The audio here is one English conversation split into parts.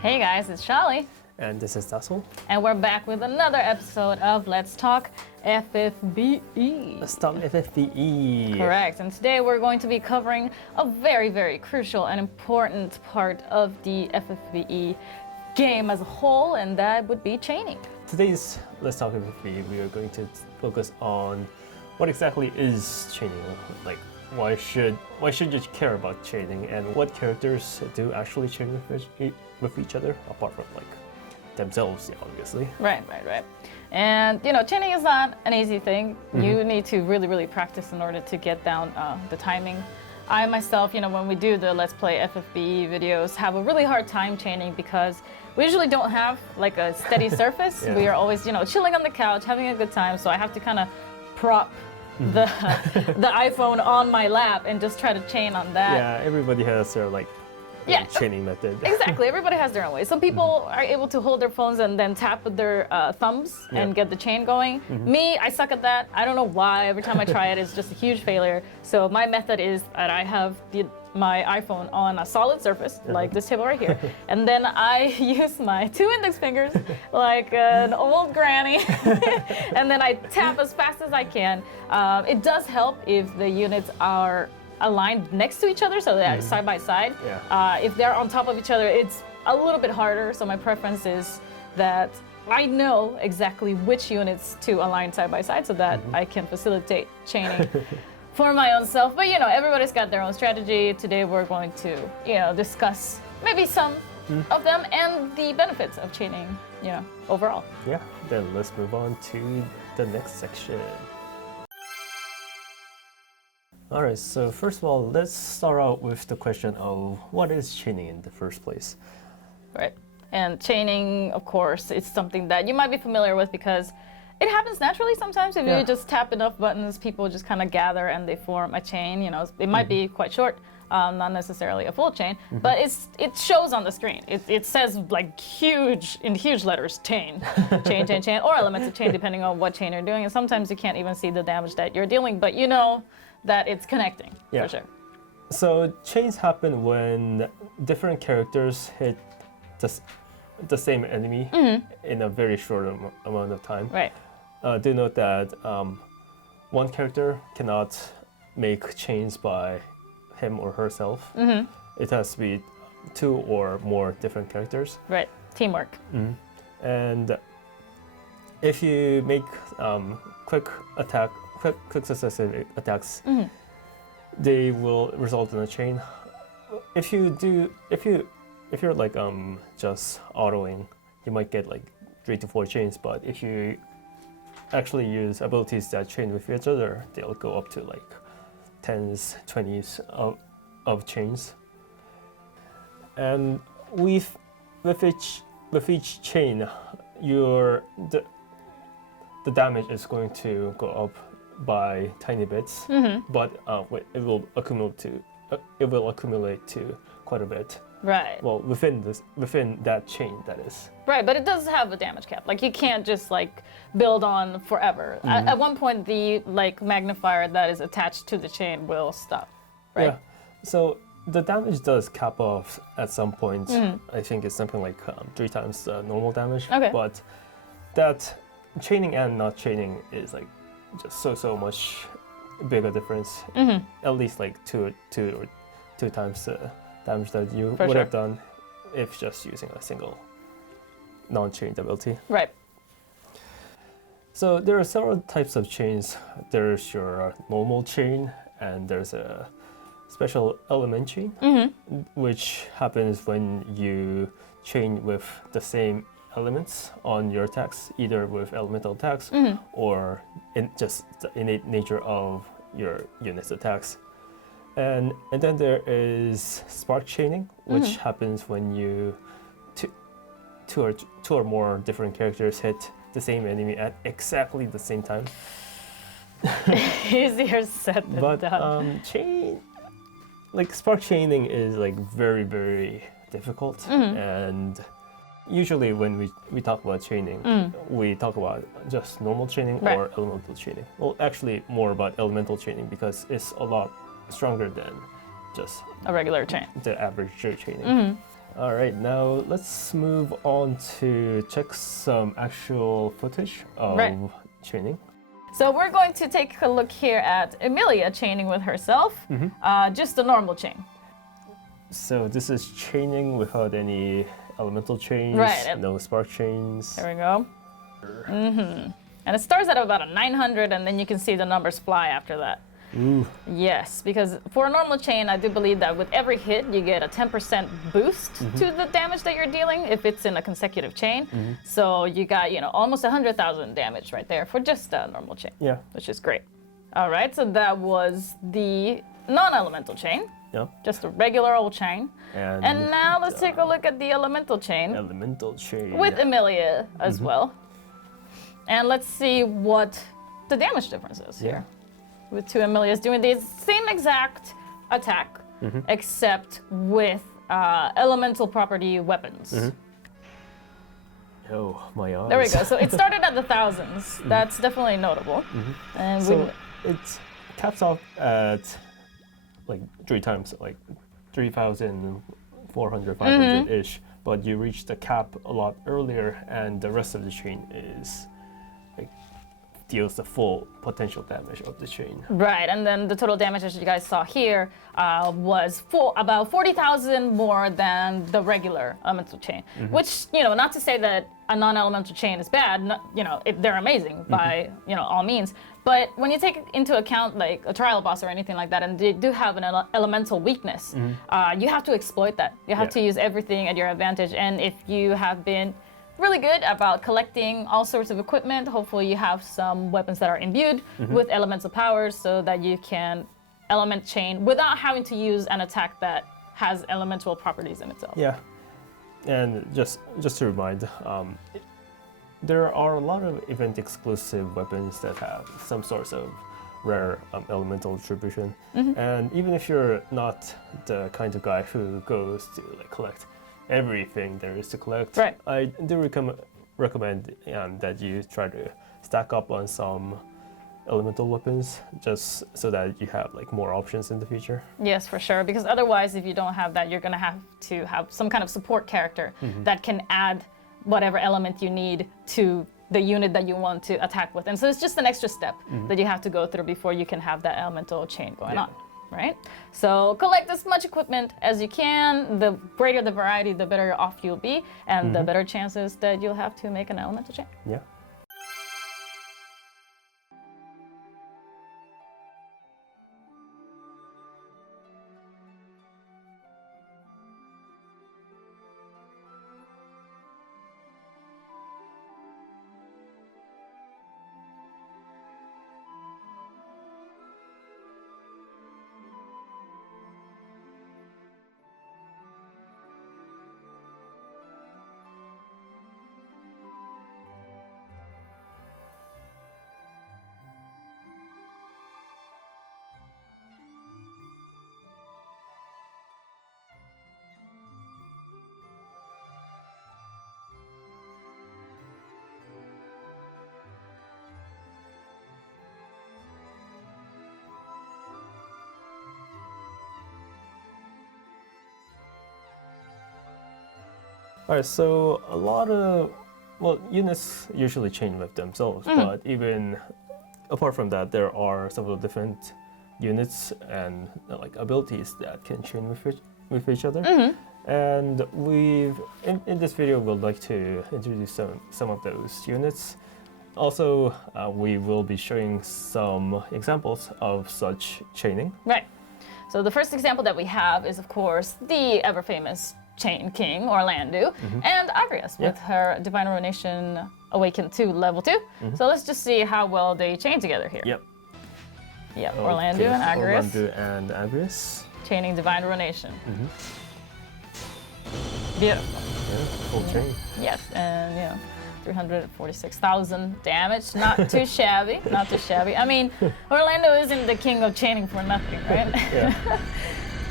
Hey guys, it's Shaly. And this is Dahsol. And we're back with another episode of Let's Talk FFBE. Let's talk FFBE. Correct. And today we're going to be covering a very, very crucial and important part of the FFBE game as a whole, and that would be chaining. Today's Let's Talk FFBE, we are going to focus on what exactly is chaining. Like, why should you care about chaining, and what characters do actually chain with each other, apart from like themselves, obviously. Right. And chaining is not an easy thing. Mm-hmm. You need to really practice in order to get down the timing. I myself, when we do the Let's Play FFBE videos, have a really hard time chaining because we usually don't have like a steady surface. Yeah. We are always, chilling on the couch, having a good time. So I have to kind of prop the iPhone on my lap and just try to chain on that. Yeah, everybody has their chaining method. Exactly, everybody has their own way. Some people are able to hold their phones and then tap with their thumbs and get the chain going. Me, I suck at that. I don't know why. Every time I try it, it's just a huge failure. So my method is that I have my iPhone on a solid surface, like this table right here, and then I use my 2 index fingers like an old granny, and then I tap as fast as I can. It does help if the units are aligned next to each other, so they're side by side. Yeah. If they're on top of each other, it's a little bit harder. So my preference is that I know exactly which units to align side by side, so that I can facilitate chaining for my own self. But everybody's got their own strategy. Today we're going to discuss maybe some of them and the benefits of chaining, overall. Yeah. Then let's move on to the next section. All right, so first of all, let's start out with the question of what is chaining in the first place? Right. And chaining, of course, it's something that you might be familiar with because it happens naturally sometimes. If you just tap enough buttons, people just kind of gather and they form a chain. It might be quite short, not necessarily a full chain, but it shows on the screen. It says like in huge letters, chain, chain, or elements of chain, depending on what chain you're doing. And sometimes you can't even see the damage that you're dealing, but that it's connecting, for sure. So chains happen when different characters hit the same enemy in a very short amount of time. Right. Do note that one character cannot make chains by him or herself. It has to be 2 or more different characters. Right. Teamwork. And if you make quick successive attacks, they will result in a chain. If you're like just autoing, you might get like 3 to 4 chains. But if you actually use abilities that chain with each other, they'll go up to like 10s, 20s of chains. And with each chain, the damage is going to go up by tiny bits, but it will accumulate to quite a bit. Right. Well, within that chain, that is. Right, but it does have a damage cap. Like you can't just like build on forever. At one point, the magnifier that is attached to the chain will stop. Right. Yeah. So the damage does cap off at some point. I think it's something like 3 times the normal damage. Okay. But that chaining and not chaining is like just so much bigger difference. At least like two times the damage that you would have done if just using a single non-chained ability. Right. So there are several types of chains. There's your normal chain, and there's a special element chain, which happens when you chain with the same elements on your attacks, either with elemental attacks or in just the innate nature of your unit's attacks. And then there is spark chaining, which happens when two or more different characters hit the same enemy at exactly the same time. Easier said than done. Spark chaining is like very, very difficult, and usually when we talk about chaining, we talk about just normal chaining or elemental chaining. Well, actually more about elemental chaining because it's a lot stronger than just a regular chain. The average chaining. All right, now let's move on to check some actual footage of chaining. So we're going to take a look here at Emilia chaining with herself, just a normal chain. So this is chaining without any elemental chains, no spark chains. There we go. And it starts at about a 900, and then you can see the numbers fly after that. Ooh. Yes, because for a normal chain, I do believe that with every hit, you get a 10% boost to the damage that you're dealing if it's in a consecutive chain. So you got, almost 100,000 damage right there for just a normal chain. Yeah. Which is great. All right, so that was the non-elemental chain. Yeah. Just a regular old chain. And now let's take a look at the elemental chain. Elemental chain. With Emilia as well. And let's see what the damage difference is here. With two Emilias doing the same exact attack, except with elemental property weapons. Oh, my eyes. There we go. So it started at the thousands. That's definitely notable. And so it caps off at like 3 times, like 3,400, 500-ish. But you reach the cap a lot earlier, and the rest of the chain is deals the full potential damage of the chain. Right, and then the total damage, as you guys saw here, was about 40,000 more than the regular elemental chain. Which, not to say that a non-elemental chain is bad, they're amazing by, all means. But when you take into account like a trial boss or anything like that, and they do have an elemental weakness, you have to exploit that. You have to use everything at your advantage. And if you have been really good about collecting all sorts of equipment, hopefully you have some weapons that are imbued with elemental powers so that you can element chain without having to use an attack that has elemental properties in itself. Yeah, and just to remind, there are a lot of event-exclusive weapons that have some sorts of rare elemental attribution. And even if you're not the kind of guy who goes to collect everything there is to collect, I do recommend that you try to stack up on some elemental weapons just so that you have more options in the future. Yes, for sure, because otherwise if you don't have that, you're going to have some kind of support character that can add whatever element you need to the unit that you want to attack with. And so it's just an extra step that you have to go through before you can have that elemental chain going on. Right? So collect as much equipment as you can. The greater the variety, the better off you'll be, and the better chances that you'll have to make an elemental chain. Yeah. Alright, so a lot of, units usually chain with themselves, but even apart from that, there are several different units and abilities that can chain with each other. And in this video, we'd like to introduce some of those units. Also, we will be showing some examples of such chaining. Right. So the first example that we have is, of course, the ever-famous Chain King, Orlando, and Agrias with her Divine Ruination Awakened to level 2. So let's just see how well they chain together here. Yep. Yep, okay. Orlando and Agrias. Orlando and Agrias. Chaining Divine Ruination. Beautiful. Yeah, full chain. Yes, and 346,000 damage. Not too shabby, not too shabby. I mean, Orlando isn't the king of chaining for nothing, right? Yeah.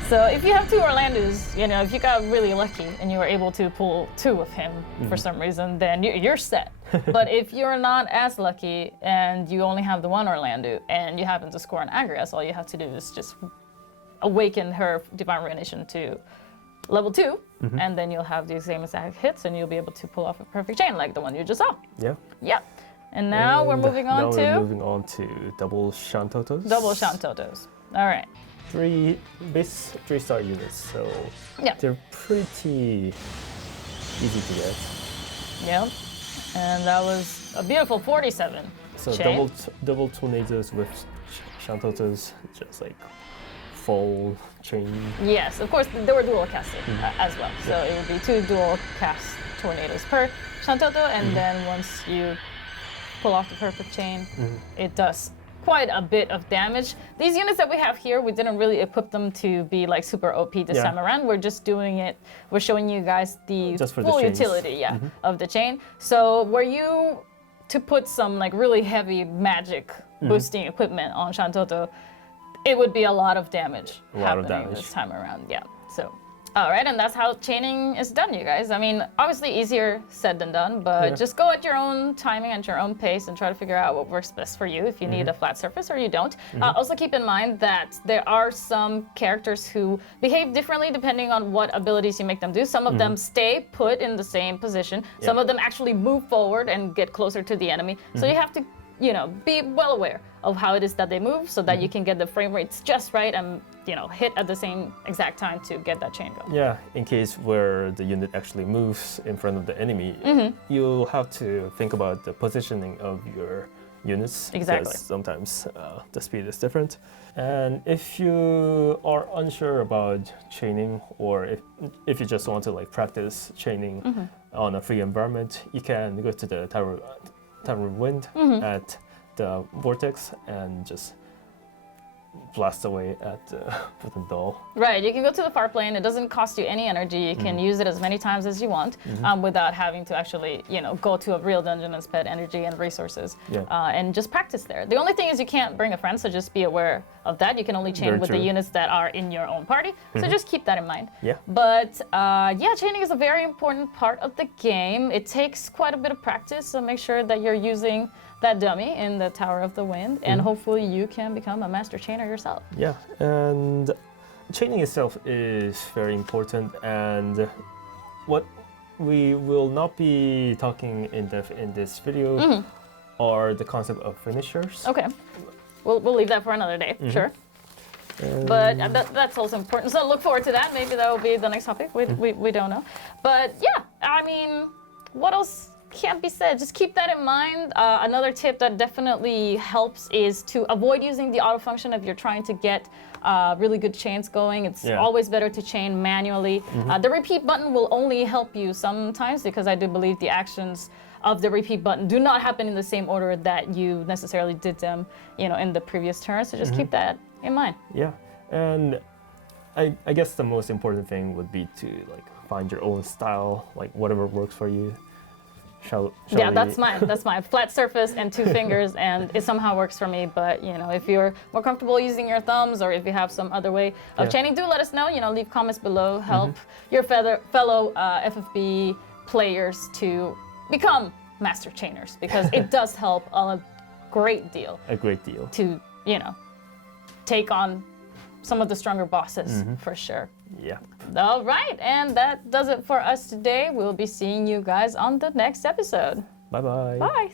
So if you have 2 Orlandos, if you got really lucky and you were able to pull 2 of him for some reason, then you're set. But if you're not as lucky and you only have the 1 Orlando and you happen to score an Agrias, all you have to do is just awaken her Divine Ruination to level 2, and then you'll have the same exact hits, and you'll be able to pull off a perfect chain like the one you just saw. Yeah. Yep. And now we're moving on now to we're moving on to double Shantotos. double Shantotos. All right. 3-star units, so Yeah. they're pretty easy to get. Yep. And that was a beautiful 47 So chain. double tornadoes with Shantotos, just like full chain. Yes, of course, they were dual casted as well. So it would be 2 dual cast tornadoes per Shantoto, and then once you pull off the perfect chain, it does quite a bit of damage. These units that we have here, we didn't really equip them to be like super OP this time around. We're just doing it, we're showing you guys the full utility of the chain. So were you to put some like really heavy magic boosting equipment on Shantoto, it would be a lot of damage happening this time around. Yeah. So, all right, and that's how chaining is done, you guys. I mean, obviously easier said than done, but just go at your own timing and your own pace and try to figure out what works best for you if you need a flat surface or you don't. Also keep in mind that there are some characters who behave differently depending on what abilities you make them do. Some of them stay put in the same position. Some of them actually move forward and get closer to the enemy. So you have to, you know, be well aware of how it is that they move so that you can get the frame rates just right and, you know, hit at the same exact time to get that chain going. Yeah, in case where the unit actually moves in front of the enemy, you'll have to think about the positioning of your units. Exactly. Because sometimes the speed is different. And if you are unsure about chaining, or if you just want to like practice chaining on a free environment, you can go to the Tower of Wind at the vortex and just blast away at the wooden doll. Right, you can go to the far plane. It doesn't cost you any energy. You can use it as many times as you want without having to actually, you know, go to a real dungeon and spend energy and resources and just practice there. The only thing is you can't bring a friend, so just be aware of that. You can only chain with the units that are in your own party, so just keep that in mind. Yeah. But yeah, chaining is a very important part of the game. It takes quite a bit of practice, so make sure that you're using that dummy in the Tower of the Wind, and hopefully you can become a master chainer yourself. Yeah, and chaining itself is very important, and what we will not be talking in depth in this video are the concept of finishers. Okay, we'll leave that for another day, sure. But that's also important, so look forward to that. Maybe that will be the next topic, we don't know. But yeah, I mean, what else can't be said? Just keep that in mind. Another tip that definitely helps is to avoid using the auto function if you're trying to get really good chains going. It's always better to chain manually. The repeat button will only help you sometimes, because I do believe the actions of the repeat button do not happen in the same order that you necessarily did them, you know, in the previous turn. So just keep that in mind. Yeah, and I guess the most important thing would be to like find your own style, like whatever works for you. Yeah, that's mine. That's mine. Flat surface and 2 fingers, and it somehow works for me. But you know, if you're more comfortable using your thumbs, or if you have some other way of chaining, do let us know. You know, leave comments below. Help your fellow FFBE players to become master chainers, because it does help a great deal. A great deal. To, you know, take on some of the stronger bosses for sure. Yeah. All right, and that does it for us today. We'll be seeing you guys on the next episode. Bye-bye. Bye.